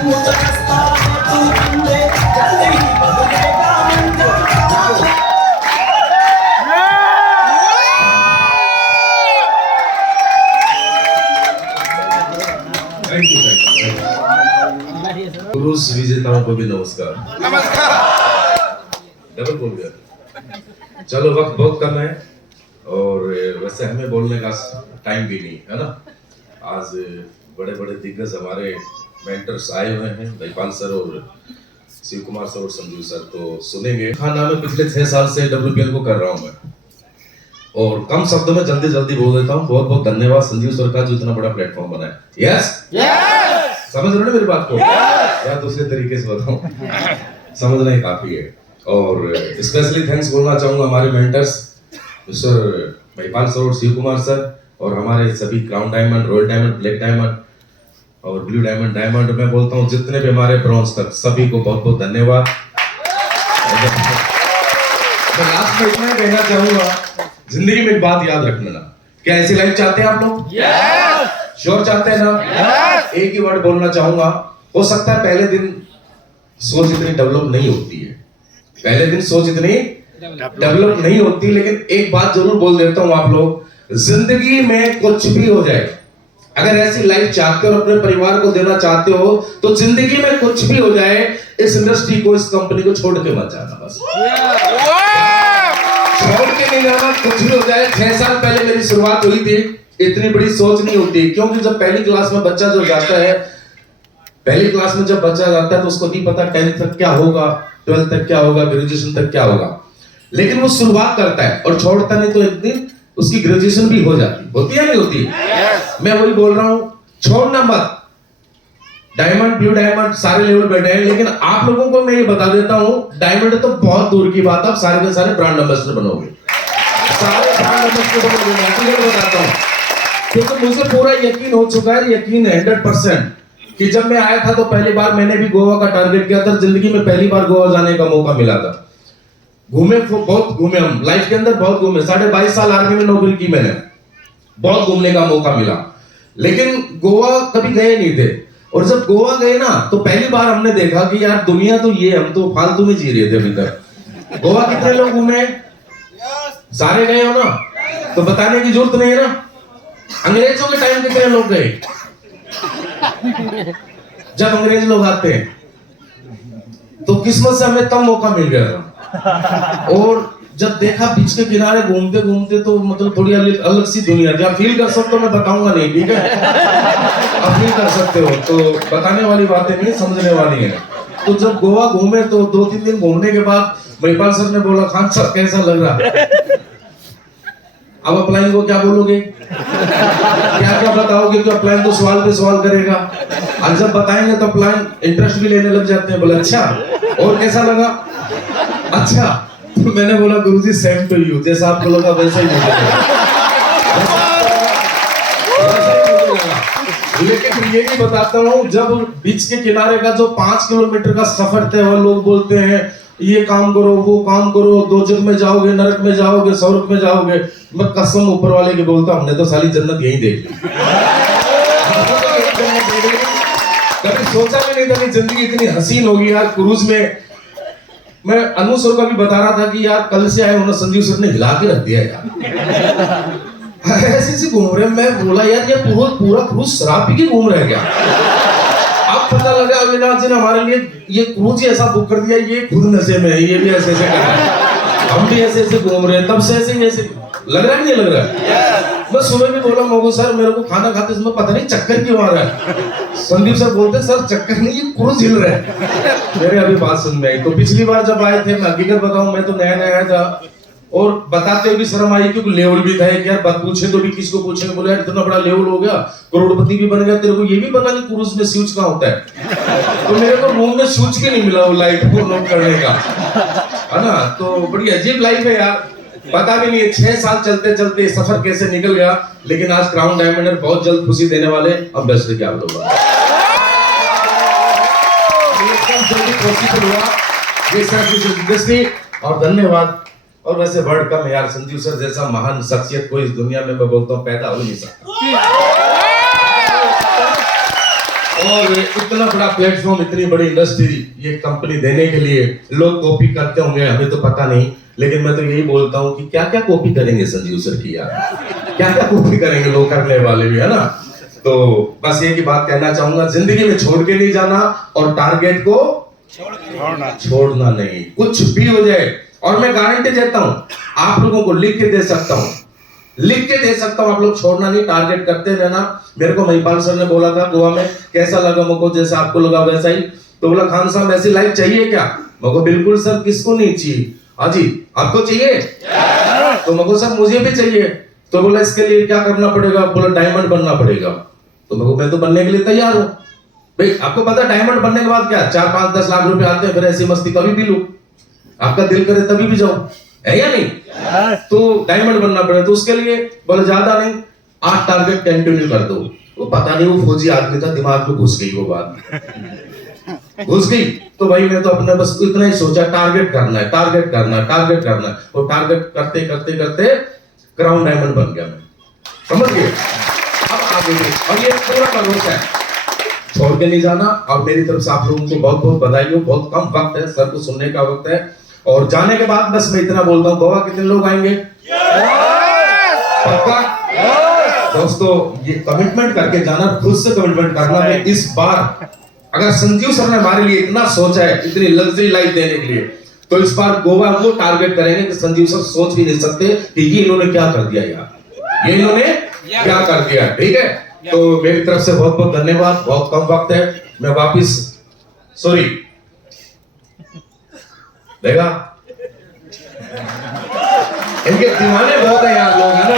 पुरुष विजेताओं को भी नमस्कार। डबल बोल गया। चलो वक्त बहुत कम है और वैसे हमें बोलने का टाइम भी नहीं है ना। आज बड़े बड़े दिग्गज हमारे मेंटर्स आए हुए हैं, दहीपाल सर और शिव कुमार सर और संजीव सर, तो सुनेंगे। खाना में पिछले 6 साल से WPL को कर रहा हूँ मैं, और कम शब्दों में जल्दी जल्दी बोल देता हूँ। बहुत बहुत धन्यवाद संजीव सर का जो इतना बड़ा प्लेटफॉर्म बनाया। यस समझ रहे हो ना मेरी बात को? या दूसरे तरीके से बताऊं, समझना ही काफी है। और स्पेशली थैंक्स बोलना चाहूंगा हमारे मेंटर्स मिस्टर दहीपाल सर और शिव कुमार सर, और हमारे सभी crown diamond, royal diamond, black diamond और ब्लू डायमंड, डायमंड मैं बोलता हूँ जितने भी हमारे ब्रॉन्ज तक, सभी को बहुत बहुत धन्यवाद। मैं लास्ट में इतना कहना चाहूंगा, जिंदगी में एक बात याद रखना ना, क्या ऐसी लाइफ चाहते हैं आप लोग? श्योर चाहते हैं ना? एक ही वर्ड बोलना चाहूंगा, हो सकता है पहले दिन सोच इतनी डेवलप नहीं होती है, पहले दिन सोच इतनी डेवलप नहीं होती, लेकिन एक बात जरूर बोल देता हूं आप लोग, जिंदगी में कुछ भी हो जाए, अगर ऐसी लाइफ चाहते हो और अपने परिवार को देना चाहते हो, तो जिंदगी में कुछ भी हो जाए, इस इंडस्ट्री को, इस कंपनी को छोड़ के मत जाना। बस छोड़ के नहीं जाना, कुछ भी हो जाए। 6 साल पहले मेरी शुरुआत हुई थी, इतनी बड़ी सोच नहीं होती, क्योंकि जब पहली क्लास में बच्चा जो जाता है, पहली क्लास में जब बच्चा जाता है तो उसको नहीं पता 10th तक क्या होगा, 12th तक क्या होगा, ग्रेजुएशन तक क्या होगा, लेकिन वो शुरुआत करता है और छोड़ता नहीं, तो एक दिन उसकी ग्रेजुएशन भी हो जाती, होती है नहीं होती? मैं वही बोल रहा हूं, छोड़ना मत। डायमंड, ब्लू डायमंड सारे लेवल बैठे हैं, लेकिन आप लोगों को मैं ये बता देता हूं, डायमंड तो बहुत दूर की बात, आप सारे के सारे ब्रांड एम्बेसडर बनोगे, सारे ब्रांड एम्बेसडर बनोगे, मैं बताता हूं, क्योंकि मुझे पूरा यकीन हो चुका है, यकीन है 100% कि जब मैं आया था तो पहली बार मैंने भी गोवा का टारगेट किया था। जिंदगी में पहली बार गोवा जाने का मौका मिला था। घूमे, बहुत घूमे, हम लाइफ के अंदर बहुत घूमे। 22.5 साल आर्मी में नौकरी की मैंने, बहुत घूमने का मौका मिला, लेकिन गोवा कभी गए नहीं थे। और जब गोवा गए ना, तो पहली बार हमने देखा कि यार दुनिया तो ये, हम तो फालतू में जी रहे थे अभी तक। गोवा कितने लोग घूमे? सारे गए हो ना, तो बताने की जरूरत नहीं है ना। अंग्रेजों के टाइम कितने लोग गए? जब अंग्रेज लोग आते हैं तो किस्मत से हमें तब मौका मिल गया था। और जब देखा बीच के किनारे घूमते घूमते, तो मतलब थोड़ी अलग सी दुनिया थी। आप फील कर सकते हो, मैं बताऊंगा नहीं, ठीक है? आप फील कर सकते हो, तो बताने वाली बातें नहीं, समझने वाली है। तो जब गोवा घूमे तो 2-3 दिन घूमने के बाद दहीपाल सर ने बोला, खान सर कैसा लग रहा? अब अपलाइन को क्या बोलोगे, क्या क्या बताओगे? कि अपलाइन तो सवाल पे सवाल करेगा, और जब बताएंगे तो अपलाइन इंटरेस्ट भी लेने लग जाते हैं। बोला अच्छा, और कैसा लगा? अच्छा। तो मैंने बोला गुरुजी सेम टू यू, जैसा आप बोलोगे वैसा ही बोलेगा। लेकिन ये भी बताता हूँ, जब बीच के किनारे का जो 5 किलोमीटर का सफर तय हुआ, लोग बोलते हैं ये काम करो, वो काम करो, दोजख में जाओगे, नरक में जाओगे, स्वर्ग में जाओगे। मैं कसम ऊपर वाले की बोलता हूं, हमने तो साली जन्नत यहीं देख ली। कभी सोचा भी नहीं था कि जिंदगी इतनी हसीन होगी यार। क्रूज में मैं अनु सर का भी बता रहा था कि यार कल से आए उन्होंने, संजीव सर ने हिला के रख दिया यार। ऐसे घूम रहे। मैं बोला यार ये पूरा क्रूज शराब पी के घूम रहे क्या? अब पता लगा अविनाश जी ने हमारे लिए ये क्रूज ऐसा बुक कर दिया, ये खुद नशे में है, ये भी ऐसे ऐसे कर रहा है, हम भी ऐसे ऐसे घूम रहे हैं, तब से ऐसे लग रहा है नहीं लग रहा है? मैं सुबह भी बोला मोगू सर मेरे को खाना खाते समय पता नहीं चक्कर क्यों आ रहा है। संदीप सर बोलते सर चक्कर नहीं, ये क्रूज हिल रहा है। मेरे अभी बात सुन में आई। तो पिछली बार जब आए थे, मैं हकीकत बताऊं, मैं तो नया नया आया था और बताते हुए भी शर्म आई, क्योंकि लेवल भी था कि यार बात पूछे तो भी किसको पूछेंगे। बोले यार इतना बड़ा लेवल हो गया, करोड़पति भी बन गया, तेरे को ये भी पता नहीं क्रूज में स्विच कहाँ होता है? तो मेरे को रूम में स्विच के नहीं मिला वो लाइट को नोट करने का, है ना। तो बड़ी अजीब लाइफ है यार, पता भी नहीं है 6 साल चलते चलते सफर कैसे निकल गया। लेकिन आज क्राउन डायमंड बहुत जल्द खुशी देने वाले एम्बेसडर क्या बोलूंगा, जल्दी पॉसिबल हुआ ये इंडस्ट्री। और धन्यवाद। और वैसे वर्ड कम है यार, संजीव सर जैसा महान शख्सियत कोई इस दुनिया में मैं बोलता हूँ पैदा हो नहीं सकता। और इतना बड़ा प्लेटफॉर्म, इतनी बड़ी इंडस्ट्री ये कंपनी देने के लिए लोग कॉपी करते होंगे, हमें तो पता नहीं, लेकिन मैं तो यही बोलता हूँ कि क्या क्या कॉपी करेंगे संजीव सर की यार, क्या क्या कॉपी करेंगे लोग, करने वाले भी है ना। तो बस ये की बात कहना चाहूंगा, जिंदगी में छोड़ के नहीं जाना और टारगेट को छोड़ना नहीं, कुछ भी हो जाए। और मैं गारंटी देता हूं, आप लोगों को लिख के दे सकता हूं, लिख के दे सकता हूं, आप लोग छोड़ना नहीं, टारगेट करते रहना। मेरे को महिपाल सर ने बोला था गोवा में, कैसा लगा मुझको, जैसा आपको लगा वैसा ही। तो बोला खान साहब ऐसी लाइफ चाहिए क्या? मुझको बिल्कुल सर, किसको नहीं चाहिए। हाजी आपको चाहिए? तो मुझको सर मुझे भी चाहिए। तो बोला इसके लिए क्या करना पड़ेगा? बोला डायमंड बनना पड़ेगा। तो मैं तो बनने के लिए तैयार हूं भाई। आपको पता डायमंड बनने के बाद क्या 4-5-10 लाख रुपए आते हैं, फिर ऐसी मस्ती कभी भी लूं, आपका दिल करे तभी भी जाओ, है या नहीं? तो डायमंड बनना पड़ेगा, तो उसके लिए बोले ज्यादा नहीं, 8 टारगेट कंटिन्यू कर दो। वो पता नहीं वो फौजी आदमी था, दिमाग में घुस गई वो बात, घुस गई। तो भाई मैं तो अपने बस इतना ही सोचा, टारगेट करना है, टारगेट करना है, टारगेट करना है। और टारगेट करते करते करते क्राउन डायमंड बन गया मैं, समझ गए? अब आगे और ये पूरा भरोसा है, छोड़ के नहीं जाना। और मेरी तरफ से आप लोगों को बहुत बहुत बधाई हो। बहुत कम वक्त है, सर को सुनने का वक्त है। और जाने के बाद बस मैं इतना बोलता हूँ, गोवा कितने लोग आएंगे? पक्का? दोस्तों ये कमिटमेंट करके जाना, खुद से कमिटमेंट करना है। इस बार अगर संजीव सर ने हमारे लिए इतना सोचा है, इतनी लग्जरी लाइफ देने के लिए, तो इस बार गोवा को टारगेट करेंगे कि संजीव सर सोच भी नहीं सकते कि ये इन्होंने क्या कर दिया यार, ये इन्होंने क्या कर दिया। ठीक है, तो मेरी तरफ से बहुत बहुत धन्यवाद। बहुत कम वक्त है, मैं वापिस सॉरी देखा, इनके दीवाने बहुत है यार लोग, है ना?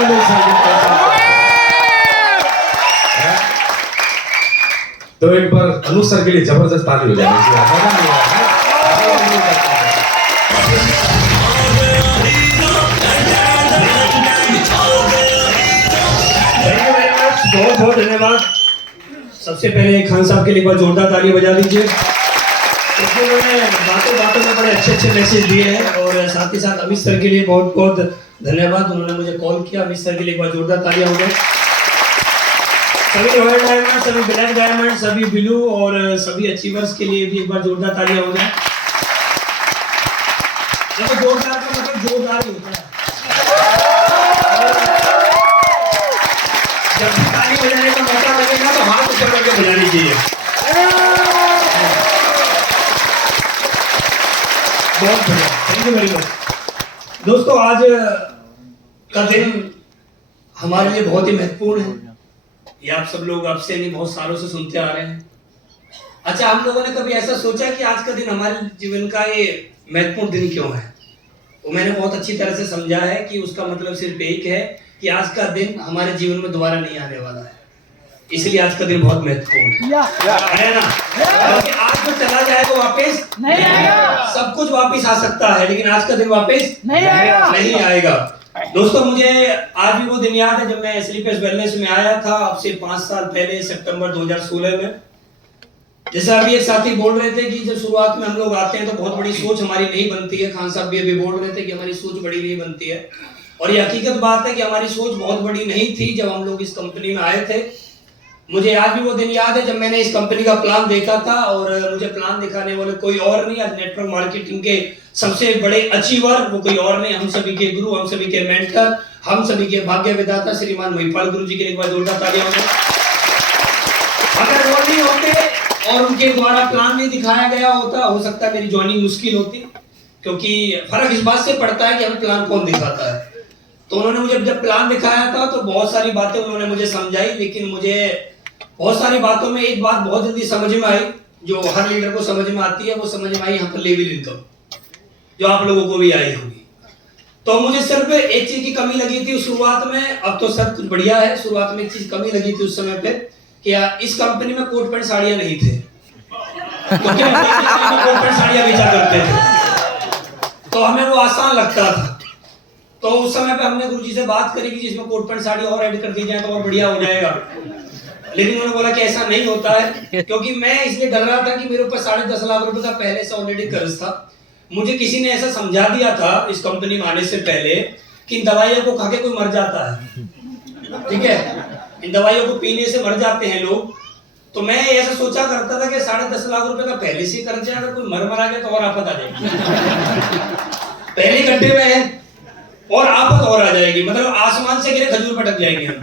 तो एक बार अनु सर के लिए जबरदस्त ताली हो जाएगी। बहुत बहुत धन्यवाद। सबसे पहले खान साहब के लिए एक बार जोरदार ताली बजा दीजिए, क्योंकि उन्होंने बातों बातों में बड़े अच्छे अच्छे मैसेज दिए हैं। और साथ ही साथ अमित सर के लिए बहुत बहुत धन्यवाद, उन्होंने मुझे कॉल किया। अमित सर के लिए एक बार जोरदार तालियां हो जाए। सभी रॉयल डायमंड, सभी ब्लैक डायमंड, सभी ब्लू और सभी अचीवर्स के लिए भी एक बार जोरदार तालियां हो जाए। देखो जोरदार का मतलब जोरदार ही होता है, जब भी ताली बजाने का मौका लगेगा तो हाथ ऊपर करके बजानी चाहिए। बहुत बढ़िया, थैंक यू वेरी मच। दोस्तों आज का दिन हमारे लिए बहुत ही महत्वपूर्ण है, ये आप सब लोग आपसे नहीं बहुत सालों से सुनते आ रहे हैं। अच्छा, हम लोगों ने कभी ऐसा सोचा कि आज का दिन हमारे जीवन का ये महत्वपूर्ण दिन क्यों है? वो मैंने बहुत अच्छी तरह से समझा है कि उसका मतलब सिर्फ एक है कि आज का दिन हमारे जीवन में दोबारा नहीं आने वाला है, इसलिए आज का दिन बहुत महत्वपूर्ण है ना? क्योंकि आज जो चला जाएगा वापस नहीं आएगा, सब कुछ वापस आ सकता है लेकिन आज का दिन वापस नहीं आएगा। दोस्तों मुझे आज भी वो दिन याद है जब मैं स्लीपर्स वेलनेस में आया था, अब से 5 साल पहले, सितंबर 2016 में। जैसा अभी एक साथी बोल रहे थे कि जब शुरुआत में हम लोग आते हैं तो बहुत बड़ी सोच हमारी नहीं बनती है। खान साहब भी अभी बोल रहे थे कि हमारी सोच बड़ी नहीं बनती है, और ये हकीकत बात है कि हमारी सोच बहुत बड़ी नहीं थी जब हम लोग इस कंपनी में आए थे। मुझे आज भी वो दिन याद है जब मैंने इस कंपनी का प्लान देखा था, और मुझे प्लान दिखाने वाले कोई और नहीं, आज नेटवर्क मार्केटिंग के सबसे बड़े अचीवर वो कोई और नहीं, हम सभी के गुरु, हम सभी के मेंटर, हम सभी के भाग्य विधाता श्रीमान महिपाल गुरु जी के लिए एक बार जोरदार तालियां हो। अगर वो नहीं होते और उनके द्वारा प्लान नहीं दिखाया गया होता, हो सकता है मेरी ज्वाइनिंग मुश्किल होती, क्योंकि फर्क इस बात से पड़ता है कि हमें प्लान कौन दिखाता है। तो उन्होंने मुझे जब प्लान दिखाया था तो बहुत सारी बातें उन्होंने मुझे समझाई, लेकिन मुझे बहुत सारी बातों में एक बात बहुत जल्दी समझ में आई, जो हर लीडर को समझ में आती है, वो समझ में आई यहाँ पर लेवल इनकम, जो आप लोगों को भी आई होगी। तो मुझे सिर्फ एक चीज की कमी लगी थी शुरुआत में, अब तो सब कुछ बढ़िया है। शुरुआत में एक चीज कमी लगी थी उस समय पे कि इस कंपनी में कोट पैंट साड़ियां नहीं थे, क्योंकि हम कोट पैंट साड़ियां बेचा करते थे, तो हमें वो आसान लगता था। तो उस समय पे हमने गुरुजी से बात करी कि जिसमें कोट पैंट साड़ी और ऐड कर दी जाए तो और बढ़िया हो जाएगा, लेकिन उन्होंने बोला कि ऐसा नहीं होता है, क्योंकि मैं इसलिए डर रहा था कि मेरे ऊपर 10.5 लाख रुपए का पहले से ऑलरेडी कर्ज था। मुझे किसी ने ऐसा समझा दिया था इस कंपनी में आने से पहले कि इन दवाइयों को खा के कोई मर जाता है, ठीक है, इन दवाइयों को पीने से मर जाते हैं लोग, तो मैं ऐसा सोचा करता था कि 10.5 लाख रुपए का पहले से कर्जा, अगर कोई मर आ गया तो और आफत आ जाएगी। पहले गड्ढे में है और आफत और आ जाएगी, मतलब आसमान से गिरे खजूर पटक जाएंगे हम।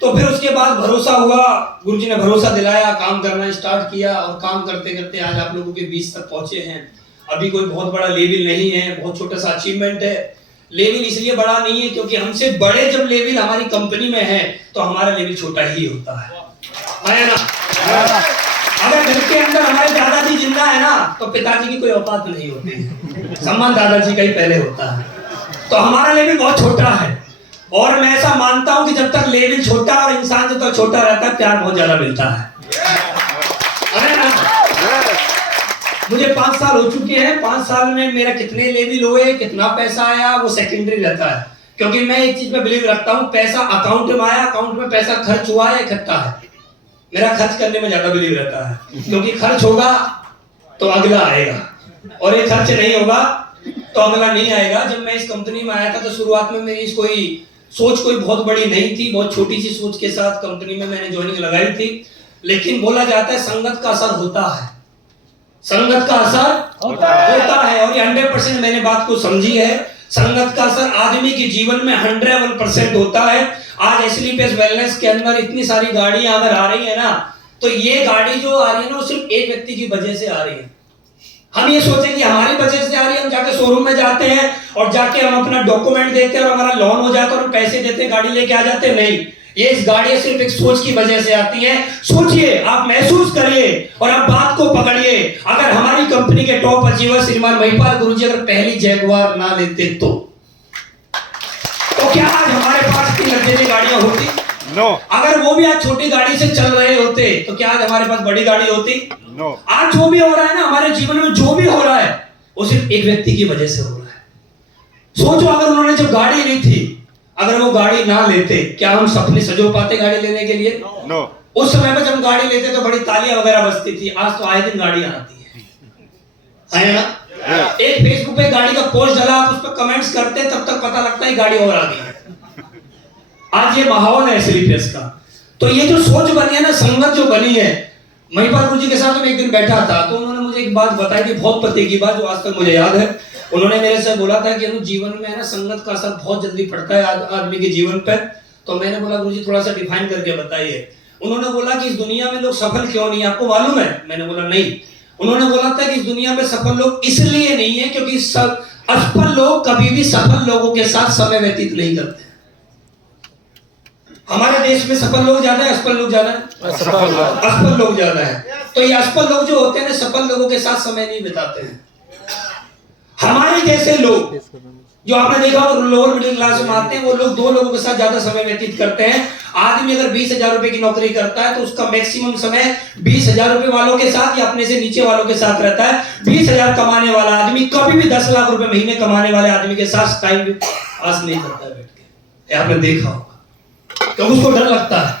तो फिर उसके बाद भरोसा हुआ, गुरुजी ने भरोसा दिलाया, काम करना स्टार्ट किया और काम करते करते आज आप लोगों के बीच तक पहुंचे हैं। अभी कोई बहुत बड़ा लेवल नहीं है, बहुत छोटा सा अचीवमेंट है। लेवल इसलिए बड़ा नहीं है क्योंकि हमसे बड़े जब लेवल हमारी कंपनी में है तो हमारा लेवल छोटा ही होता है ना। अगर घर के अंदर हमारे दादाजी जिंदा है ना तो पिताजी की कोई औकात नहीं होती है, सम्मान दादाजी का ही पहले होता है। तो हमारा लेवल बहुत छोटा है और मैं ऐसा मानता हूं कि जब तक लेवल छोटा और इंसान जब तक छोटा रहता है प्यार बहुत ज्यादा मिलता है। अरे ना, मुझे 5 साल हो चुके हैं, 5 साल में मेरा कितने लेवल हुए, कितना पैसा आया वो सेकेंडरी रहता है, क्योंकि मैं एक चीज पे बिलीव रखता हूं, पैसा अकाउंट में आया, अकाउंट में पैसा खर्च हुआ है इकट्ठा है। मेरा खर्च करने में ज्यादा बिलीव रहता है, क्योंकि खर्च होगा तो अगला आएगा और ये खर्च नहीं होगा तो अगला नहीं आएगा। जब मैं इस कंपनी में आया था तो शुरुआत में मेरी सोच कोई बहुत बड़ी नहीं थी, बहुत छोटी सी सोच के साथ कंपनी में मैंने ज्वाइनिंग लगाई थी। लेकिन बोला जाता है संगत का असर होता है, संगत का असर होता है और ये 100% मैंने बात को समझी है। संगत का असर आदमी के जीवन में 101% होता है। आज एसलीपीएस वेलनेस के अंदर इतनी सारी गाड़ियां अगर आ रही है ना, तो ये गाड़ी जो आ रही है ना वो सिर्फ एक व्यक्ति की वजह से आ रही है। हम ये सोचें कि हमारी वजह से आ रही है, हम जाके शोरूम में जाते हैं और जाके हम अपना डॉक्यूमेंट देते हैं और हमारा लोन हो जाता है और पैसे देते हैं, गाड़ी लेके आ जाते हैं। नहीं, ये इस गाड़ी सिर्फ एक सोच की वजह से आती है। सोचिए, आप महसूस करिए और आप बात को पकड़िए। अगर हमारी कंपनी के टॉप अचीवर श्रीमान महिपाल गुरुजी अगर पहली जैगुआर ना लेते तो क्या आज हमारे पास इतनी लग्जरी गाड़ियां होती? नो। अगर वो भी आज छोटी गाड़ी से चल रहे होते तो क्या आज हमारे पास बड़ी गाड़ी होती? नो। आज जो भी हो रहा है ना हमारे जीवन में, जो भी हो रहा है वो सिर्फ एक व्यक्ति की वजह से हो रहा है। सोचो, अगर उन्होंने जब गाड़ी ली थी, अगर वो गाड़ी ना लेते, क्या हम सपने सजो पाते गाड़ी लेने के लिए? नो। उस समय में जब गाड़ी लेते तो बड़ी तालियां वगैरह बजती थी। आज तो आए दिन गाड़ियां आती है ना। एक फेसबुक पे गाड़ी का पोस्ट डाला, आप उस पर कमेंट्स करते हैं, तब तक पता लगता है गाड़ी और आ गई है। आज ये माहौल है एसलीपीएस का। तो ये जो सोच बनी है ना, संगत जो बनी है, महिपाल गुरुजी के साथ मैं एक दिन बैठा था तो उन्होंने मुझे एक बात बताई थी, बहुत पते की बात, जो आज तक मुझे याद है। उन्होंने मेरे से बोला था कि जीवन में है ना संगत का असर बहुत जल्दी पड़ता है आदमी के जीवन पर। तो मैंने बोला गुरुजी थोड़ा सा डिफाइन करके बताइए। उन्होंने बोला कि इस दुनिया में लोग सफल क्यों नहीं, आपको मालूम है? मैंने बोला नहीं। उन्होंने बोला था कि इस दुनिया में सफल लोग इसलिए नहीं है क्योंकि असफल लोग कभी भी सफल लोगों के साथ समय व्यतीत नहीं करते। हमारे देश में सफल लोग ज्यादा है, असफल लोग ज्यादा है? असफल लोग ज्यादा है। तो ये असफल लोग जो होते हैं ना, सफल लोगों के साथ समय नहीं बिताते हैं। हमारे जैसे लोग जो आपने देखा हो लोअर मिडिल क्लास में आते हैं, वो लोग 2 लोगों के साथ ज्यादा समय व्यतीत करते हैं। आदमी अगर 20,000 रुपए की नौकरी करता है तो उसका मैक्सिमम समय 20,000 रुपए वालों के साथ या अपने से नीचे वालों के साथ रहता है। 20,000 कमाने वाला आदमी कभी भी 10 लाख रुपए महीने कमाने वाले आदमी के साथ टाइम पास नहीं करता है बैठ के। आपने देखा होगा, क्योंकि उसको डर लगता है।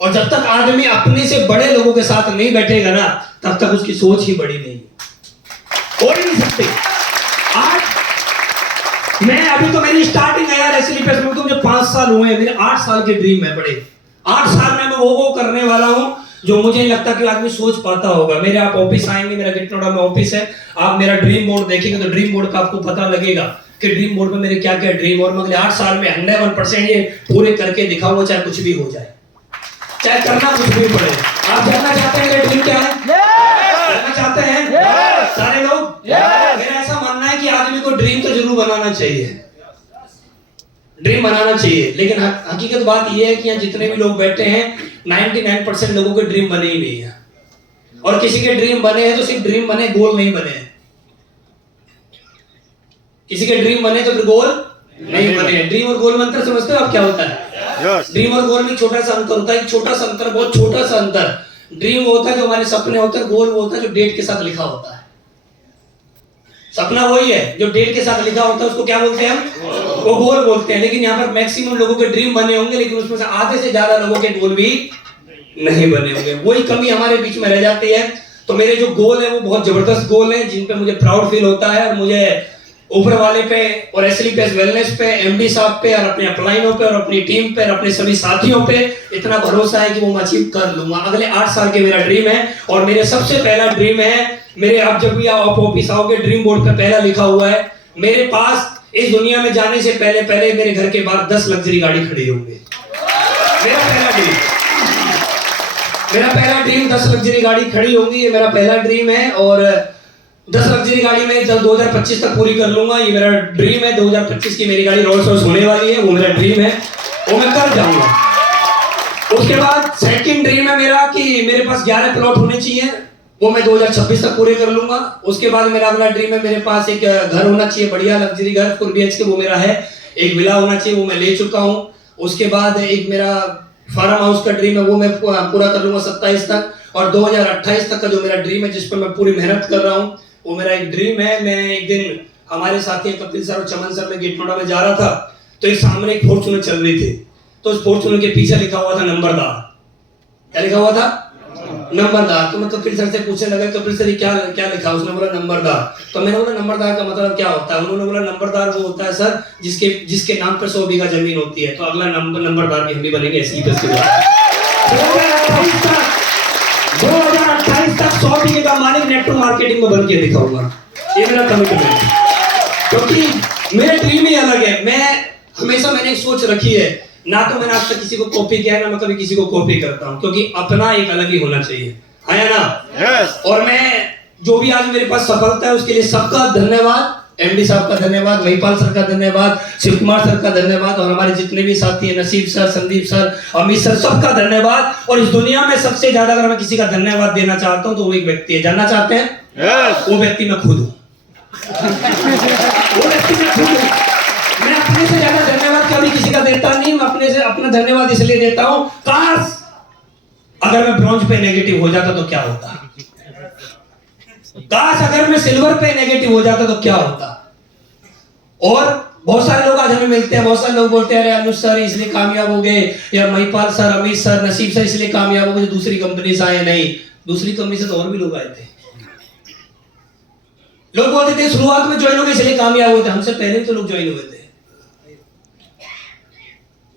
और जब तक आदमी अपने से बड़े लोगों के साथ नहीं बैठेगा ना, तब तक उसकी सोच ही बड़ी नहीं हो ही नहीं सकती। आज मैं अभी तो मेरी स्टार्टिंग है यार एसलीपीएस में, तो मुझे 5 साल हुए हैं। मेरे 8 साल के ड्रीम है बड़े। 8 साल में मैं वो करने वाला हूं जो मुझे नहीं लगता कि आदमी सोच पाता होगा। मेरे आप ऑफिस आएंगे, मेरा गिटनोडा में ऑफिस है, आप मेरा ड्रीम बोर्ड देखेंगे तो ड्रीम बोर्ड का आपको पता लगेगा कि ड्रीम बोर्ड में मेरे क्या क्या ड्रीम, और मैं अगले 8 साल में 101% ये पूरे करके दिखाऊंगा, चाहे कुछ भी हो जाए, चाहे करना कुछ भी पड़े। आप जानना चाहते हैं मेरा ड्रीम क्या है? जानना चाहते हैं सारे लोग? मेरा ऐसा मानना है कि आदमी को ड्रीम तो जरूर बनाना चाहिए, ड्रीम बनाना चाहिए। लेकिन हकीकत बात यह है कि यहाँ जितने भी लोग बैठे हैं 99% लोगों के ड्रीम बने ही नहीं है। और किसी के ड्रीम बने हैं तो सिर्फ ड्रीम बने, गोल नहीं बने हैं। किसी के ड्रीम बने तो फिर गोल नहीं बने। ड्रीम और गोल में अंतर समझते हो आप क्या होता है? ड्रीम और गोल में छोटा सा अंतर होता है, छोटा सा अंतर, बहुत छोटा सा अंतर। ड्रीम होता है जो हमारे सपने होते हैं, गोल वो होता है जो डेट के साथ लिखा होता है। सपना वही है जो डेट के साथ लिखा होता है, उसको क्या बोलते हैं हम? वो गोल बोलते हैं। लेकिन यहाँ पर मैक्सिमम लोगों के ड्रीम बने होंगे, लेकिन उसमें से आधे से ज्यादा लोगों के गोल भी नहीं बने होंगे। वही कमी हमारे बीच में रह जाती है। तो मेरे जो गोल है वो बहुत जबरदस्त गोल है, जिन पे मुझे प्राउड फील होता है और मुझे ऊपर वाले पे और एसली पे वेलनेस पे एमडी साहब पे और अपने अपलाइनों पे और अपनी टीम पे और अपने सभी साथियों पे इतना भरोसा है कि वो मैं अचीव कर लूंगा। अगले 8 साल के मेरा ड्रीम है और मेरे सबसे पहला ड्रीम है, मेरे आप जब भी आप ऑफिस आओगे ड्रीम बोर्ड पे पहला लिखा हुआ है, मेरे पास इस दुनिया में जाने से पहले पहले मेरे घर के बाहर 10 लग्जरी गाड़ी खड़ी होंगी। मेरा पहला ड्रीम 10 लग्जरी गाड़ी खड़ी होंगी, ये मेरा पहला ड्रीम है और 10 लग्जरी गाड़ी में जब 2025 तक पूरी कर लूंगा, ये मेरा ड्रीम है। 2025 की मेरी गाड़ी रोल्स रॉयस होने वाली है, वो मेरा ड्रीम है, वो मैं कर जाऊंगा। उसके बाद सेकंड ड्रीम है मेरा कि मेरे पास 11 प्लॉट होने चाहिए, वो मैं 2026 तक पूरे कर लूंगा। उसके बाद मेरा अगला ड्रीम है, मेरे पास एक घर होना चाहिए, बढ़िया लग्जरी घर 4 BHK, वो मेरा है। एक विला होना चाहिए, वो मैं ले चुका हूँ। उसके बाद एक मेरा फार्म हाउस का ड्रीम है, वो मैं पूरा कर लूंगा 27 तक। और 2028 तक का जो मेरा ड्रीम है, जिस पर मैं पूरी मेहनत कर रहा हूँ, वो मेरा एक ड्रीम है। मैं एक दिन हमारे साथी कपिल सर और चमन सर में गेट नोएडा में जा रहा था, तो एक सामने एक फॉर्च्यूनर चल रही थी, तो उस फॉर्च्यूनर के पीछे लिखा हुआ था नंबरदार। क्या लिखा हुआ था? नंबरदार। तो मैं कपिल सर से पूछने लगा, कपिल सर क्या क्या लिखा? उसने बोला नंबरदार। तो मैंने बोला नंबरदार का मतलब क्या होता है? उन्होंने बोला नंबरदार वो होता है सर जिसके नाम पर 100 बीघा जमीन होती है। तो अगला नंबरदार भी हम भी बनेंगे इसी पे। 2028 तक 100 बीघे का मालिक नेटवर्क मार्केटिंग में बन के दिखाऊंगा, ये मेरा कमिटमेंट। क्योंकि मेरा ड्रीम ही अलग है। मैंने एक सोच रखी है, ना तो मैंने आज तक किसी को कॉपी किया है, ना मैं कभी किसी को कॉपी करता हूं, क्योंकि अपना एक अलग ही होना चाहिए, है ना? yes. और मैं जो भी आज मेरे पास सफलता है उसके लिए सबका धन्यवाद। एमडी साहब का धन्यवाद, महिपाल सर का धन्यवाद, शिव कुमार सर का धन्यवाद और हमारे जितने भी साथी हैं, नसीब sir, Sandeep sir, Amit sir, सबका धन्यवाद। और इस दुनिया में सबसे ज्यादा अगर मैं किसी का धन्यवाद देना चाहता हूं तो वो एक व्यक्ति है। जानना चाहते हैं? yes. वो व्यक्ति मैं खुद हूं। वो व्यक्ति मैं खुद हूं। मैं अपने से ज्यादा धन्यवाद कभी किसी का देता नहीं। मैं अपने से अपना धन्यवाद इसलिए देता हूं, काश अगर मैं ब्रॉन्ज पे नेगेटिव हो जाता तो क्या होता, काश अगर मैं सिल्वर पे नेगेटिव हो जाता तो क्या होता। और बहुत सारे लोग आज हमें मिलते हैं, बहुत सारे लोग बोलते हैं अरे अनुज सर इसलिए कामयाब हो गए, या महिपाल सर, अमित सर, नसीब सर इसलिए कामयाब हो गए जो दूसरी कंपनी से आए। नहीं, दूसरी कंपनी से तो और भी लोग आए थे। लोग बोलते थे शुरुआत में ज्वाइन हो गए इसलिए कामयाब हुए थे, हमसे पहले तो लोग ज्वाइन हुए थे।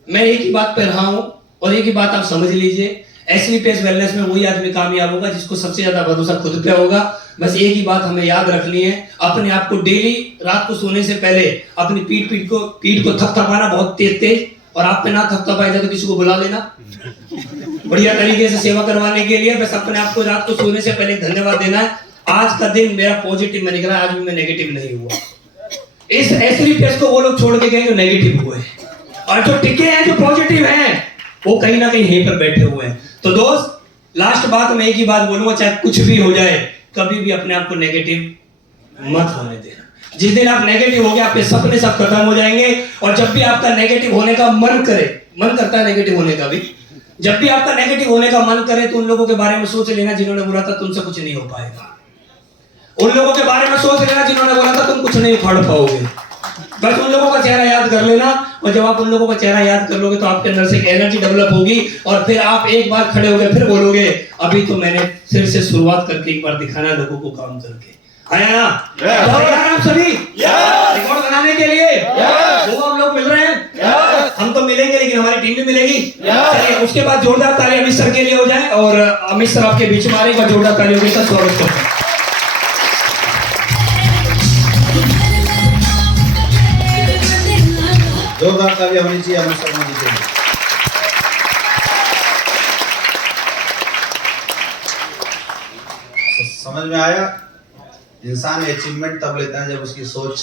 मैं एक ही बात पे रहा हूं और एक ही बात आप समझ लीजिए, एसलीपीएस वेलनेस में वही आदमी कामयाब होगा जिसको सबसे ज्यादा भरोसा खुद पे होगा। बस एक ही बात हमें याद रखनी है, अपने आप को डेली रात को सोने से पहले अपनी पीठ को थपथपाना बहुत तेज, और आप पे ना थपथपाया जाए तो किसी को बुला लेना बढ़िया तरीके से सेवा करवाने के लिए। बस अपने आप को रात को सोने से पहले धन्यवाद देना है, आज का दिन मेरा पॉजिटिव में निकला, आज भी मैं नेगेटिव नहीं हुआ। इस एसलीपीएस को वो लोग छोड़ के गए जो नेगेटिव हुए, और जो टिके हैं, जो पॉजिटिव हैं, वो कहीं ना कहीं यहीं पर बैठे हुए हैं। तो दोस्त, लास्ट बात मैं एक ही बात बोलूंगा, चाहे कुछ भी हो जाए, कभी भी अपने आप को नेगेटिव मत होने देना। जिस दिन आप नेगेटिव हो गए, आपके सपने सब खत्म हो जाएंगे। और जब भी आपका नेगेटिव होने का मन करता है नेगेटिव होने का भी, जब भी आपका नेगेटिव होने का मन करे तो उन लोगों के बारे में सोच लेना जिन्होंने बोला था तुमसे कुछ नहीं हो पाएगा। उन लोगों के बारे में सोच लेना जिन्होंने बोला था तुम कुछ नहीं उखाड़ पाओगे। बस उन लोगों का चेहरा याद कर लेना, और जब आप उन लोगों का चेहरा याद कर लोगे तो आपके अंदर से एक एनर्जी डेवलप होगी, और फिर आप एक बार खड़े हो गए फिर बोलोगे अभी तो मैंने फिर से शुरुआत करके एक बार दिखाना लोगों को काम करके। आया ना? आप सभी रिकॉर्ड बनाने के लिए वो हम लोग मिल रहे हैं, हम तो मिलेंगे लेकिन हमारी टीम भी मिलेगी। चलिए, उसके बाद जोरदार ताली अमित सर के लिए हो जाए, और अमित सर आपके बीच में आ रहे हैं, जोरदार ताली के साथ स्वागत करते हैं। जोरदार ताली होनी चाहिए अमित शर्मा जी के लिए। समझ में आया? इंसान अचीवमेंट तब लेता है जब उसकी सोच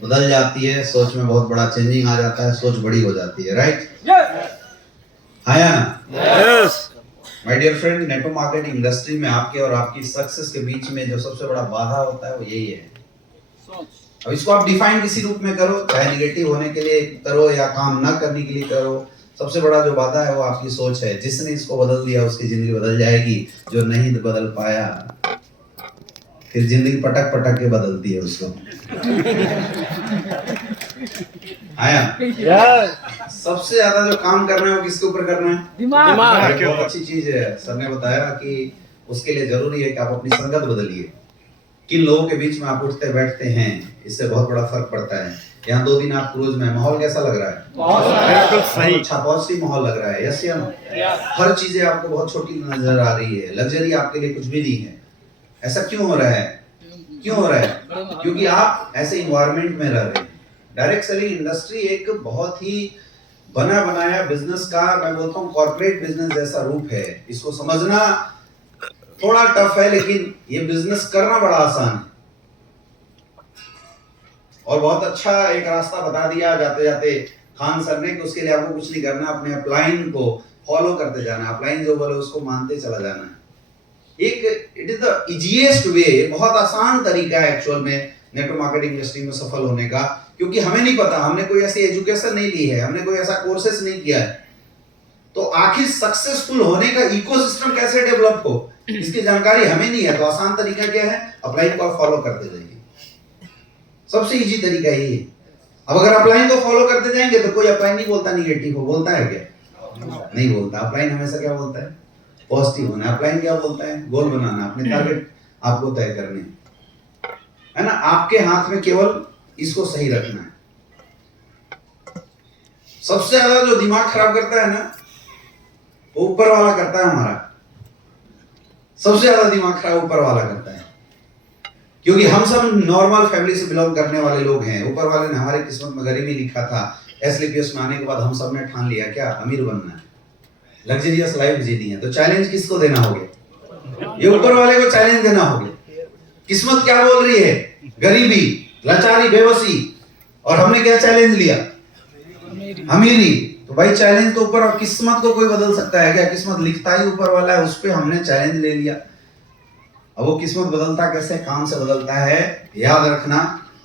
बदल जाती है, सोच में बहुत बड़ा चेंजिंग आ जाता है, सोच बड़ी हो जाती है। राइट? आया ना? Yes. My dear friend, network marketing industry में आपके और आपकी सक्सेस के बीच में जो सबसे बड़ा बाधा होता है वो यही है। अब इसको आप डिफाइन किसी रूप में करो, चाहे नेगेटिव होने के लिए करो या काम ना करने के लिए करो, सबसे बड़ा जो बाधा है वो आपकी सोच है। जिसने इसको बदल दिया उसकी जिंदगी बदल जाएगी, जो नहीं बदल पाया फिर जिंदगी पटक पटक के बदलती है उसको। आया? सबसे ज्यादा जो काम करना है वो किसके ऊपर करना है? दिमाग। बहुत अच्छी चीज है, सर ने बताया कि उसके लिए जरूरी है कि आप अपनी संगत बदलिए। किन लोगों के बीच में आप उठते बैठते हैं, इससे बहुत बड़ा फर्क पड़ता है। यहाँ 2 दिन आप क्रूज में, माहौल कैसा लग रहा है? बिल्कुल सही। अच्छा पॉजिटिव माहौल लग रहा है, यस या नो? हर चीजें आपको बहुत छोटी नजर आ रही है, लग्जरी आपके लिए कुछ भी नहीं है। ऐसा क्यों हो रहा है? क्यों हो रहा है? क्योंकि आप ऐसे इन्वायरमेंट में रह रहे हैं। डायरेक्ट सेलिंग इंडस्ट्री एक बहुत ही बना बनाया बिजनेस का, मैं बोलता हूँ कॉर्पोरेट बिजनेस जैसा रूप है। इसको समझना थोड़ा टफ है, लेकिन ये बिजनेस करना बड़ा आसान है। और बहुत अच्छा एक रास्ता बता दिया जाते जाते खान सर ने कि उसके लिए आपको कुछ नहीं करना, अपने अपलाइन को फॉलो करते जाना, अपलाइन जो बोले उसको मानते चला जाना है। एक it is the easiest way, बहुत आसान तरीका है एक्चुअल में नेटवर्क मार्केटिंग इंडस्ट्री में सफल होने का। क्योंकि हमें नहीं पता, हमने कोई ऐसी एजुकेशन नहीं ली है, हमने कोई ऐसा कोर्सेस नहीं किया है, तो आखिर सक्सेसफुल होने का इकोसिस्टम कैसे डेवलप हो इसकी जानकारी हमें नहीं है। तो आसान तरीका क्या है? अपलाइन को फॉलो करते जाइए, सबसे इजी तरीका यही है। अब अगर अपलाइन को फॉलो करते जाएंगे तो कोई अपलाइन नहीं बोलता निगेटिव हो, बोलता है क्या? नहीं बोलता। अपलाइन हमेशा क्या बोलता है? पॉजिटिव होना। अपलाइन क्या बोलता है? गोल बनाना, अपने टारगेट आपको तय करने, है ना? आपके हाथ में केवल इसको सही रखना है। सबसे ज्यादा जो दिमाग खराब करता है ना, वो ऊपर वाला करता है हमारा। सबसे ज्यादा दिमाग खराब ऊपर वाला करता है, क्योंकि हम सब नॉर्मल फैमिली से बिलोंग करने वाले लोग हैं। ऊपर वाले ने हमारे किस्मत में गरीबी लिखा था। एसलीपीएस में आने के बाद हम सब ने ठान लिया क्या? अमीर बनना है, लग्जरियस लाइफ जीनी है। तो चैलेंज किसको देना होगा? ये ऊपर वाले को चैलेंज देना होगा। किस्मत क्या बोल रही है? गरीबी, लाचारी, बेबसी, और हमने क्या चैलेंज लिया? अमीरी। तो भाई चैलेंज तो ऊपर, और किस्मत को कोई बदल सकता है क्या? किस्मत लिखता ही ऊपर वाला है, उस पे हमने चैलेंज ले लिया। अब वो किस्मत बदलता कैसे? काम से बदलता है। याद रखना,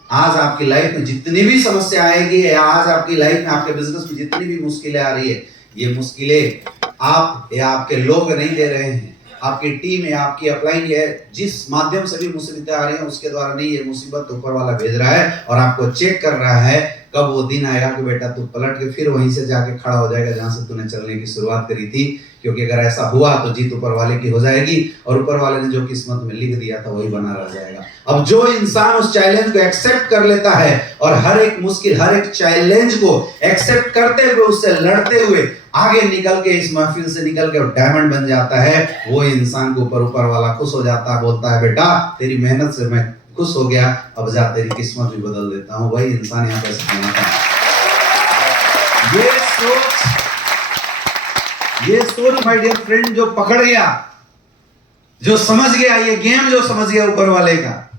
आज आपकी लाइफ में जितनी भी समस्या आएगी, या आज आपकी लाइफ में आपके बिजनेस में जितनी भी मुश्किलें आ रही है, ये मुश्किलें आप या आपके लोग नहीं दे रहे हैं, आपकी टीम है, आपकी अपलाइन है, जिस माध्यम से भी मुसीबतें आ रही हैं उसके द्वारा नहीं, ये मुसीबत ऊपर वाला भेज रहा है और आपको चेक कर रहा है कब वो दिन आएगा कि बेटा तू पलट के फिर वहीं से जाके खड़ा हो जाएगा जहां से तूने चलने की शुरुआत करी थी। क्योंकि अगर ऐसा हुआ तो जीत ऊपर वाले की हो जाएगी, और ऊपर वाले ने जो किस्मत में लिख दिया था वही बना रह जाएगा। अब जो इंसान उस चैलेंज को एक्सेप्ट कर लेता है और हर एक मुश्किल, हर एक चैलेंज को एक्सेप्ट करते हुए, उससे लड़ते हुए आगे निकल के, इस महफिल से निकल के डायमंड बन जाता है, वो इंसान के ऊपर वाला खुश हो जाता है, बोलता है बेटा तेरी मेहनत से मैं खुश हो गया, अब जा तेरी किस्मत भी बदल देता हूं। वही इंसान यहाँ पे सफल है। ये सोच माय डियर फ्रेंड, जो पकड़ गया, जो समझ गया, ये गेम जो समझ गया ऊपर वाले का,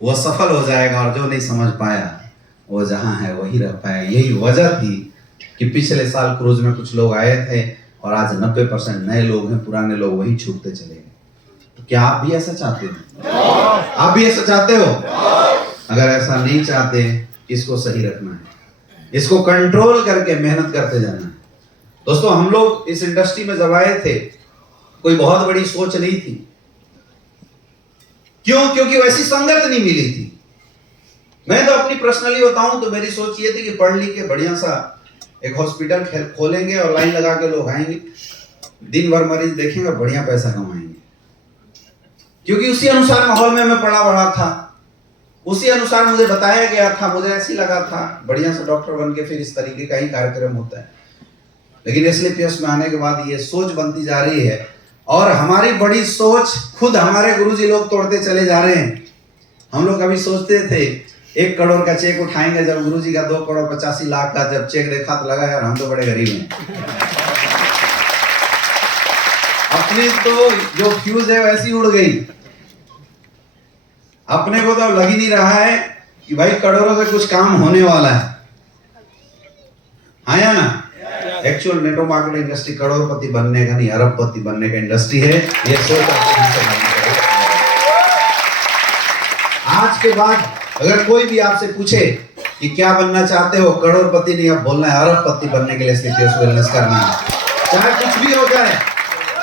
वो सफल हो जाएगा। और जो नहीं समझ पाया वो जहां है वही रह पाया। यही वजह थी कि पिछले साल क्रूज में कुछ लोग आए थे और आज 90% नए लोग हैं, पुराने लोग वही छूटते चले गए। तो क्या आप भी ऐसा चाहते हो? आप भी ऐसा चाहते हो? अगर ऐसा नहीं चाहते, इसको सही रखना है, इसको कंट्रोल करके मेहनत करते जाना है। दोस्तों, हम लोग इस इंडस्ट्री में जब आए थे, कोई बहुत बड़ी सोच नहीं थी। क्यों? क्योंकि वैसी संगत नहीं मिली थी। मैं तो अपनी पर्सनली बताऊं तो मेरी सोच ये थी कि पढ़ लिख के बढ़िया सा एक हॉस्पिटल खोलेंगे और लाइन लगा के लोग आएंगे, दिन भर मरीज देखेंगे, बढ़िया पैसा कमाएंगे। क्योंकि उसी अनुसार माहौल में मैं पढ़ा बढ़ा था, उसी अनुसार मुझे बताया गया था, मुझे ऐसी लगा था बढ़िया से डॉक्टर बन के फिर इस तरीके का ही कार्यक्रम होता है। लेकिन एसलीपीएस में आने के बाद ये सोच बनती जा रही है, और हमारी बड़ी सोच खुद हमारे गुरुजी लोग तोड़ते चले जा रहे हैं। हम लोग कभी सोचते थे 1 करोड़ का चेक उठाएंगे, जब गुरुजी का 2 करोड़ 85 लाख का जब चेक देखा तो लगा यार हम तो बड़े गरीब हैं। अपनी तो जो फ्यूज है वैसी उड़ गई। अपने को तो लग ही नहीं रहा है कि भाई करोड़ों से कुछ काम होने वाला है। हाँ या ना? एक्चुअल नेटवर्क मार्केटिंग इंडस्ट्री करोड़पति बनने का नहीं, अरबपति बनने का इंडस्ट्री है। ये सोच आज के बाद अगर कोई भी आपसे पूछे कि क्या बनना चाहते हो, करोड़पति नहीं, अब बोलना है अरबपति बनने के लिए एसलीपीएस वेलनेस करना है। चाहे कुछ भी हो जाए,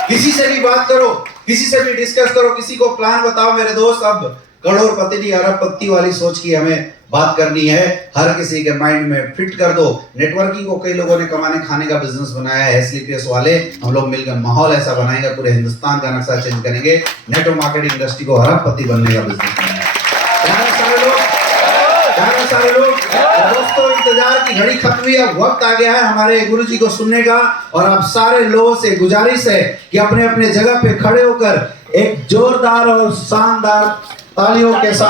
किसी से भी बात करो, किसी से भी डिस्कस करो, किसी को प्लान बताओ, मेरे दोस्त अब करोड़पति नहीं अरबपति वाली सोच की हमें बात करनी है, हर किसी के माइंड में फिट कर दो। नेटवर्किंग को कई लोगों ने कमाने खाने का बिजनेस बनाया है, स्लीपियस वाले हम लोग मिलकर माहौल ऐसा बनाएंगे, पूरे हिंदुस्तान का नक्शा चेंज करेंगे, नेटवर्क मार्केटिंग इंडस्ट्री को अरबपति बनने का बिजनेस बनाएंगे। सारे लोग तो दोस्तों, इंतजार की घड़ी खत्म हुई, अब वक्त आ गया है हमारे गुरुजी को सुनने का। और आप सारे लोगों से गुजारिश है कि अपने अपने जगह पे खड़े होकर एक जोरदार और शानदार तालियों के साथ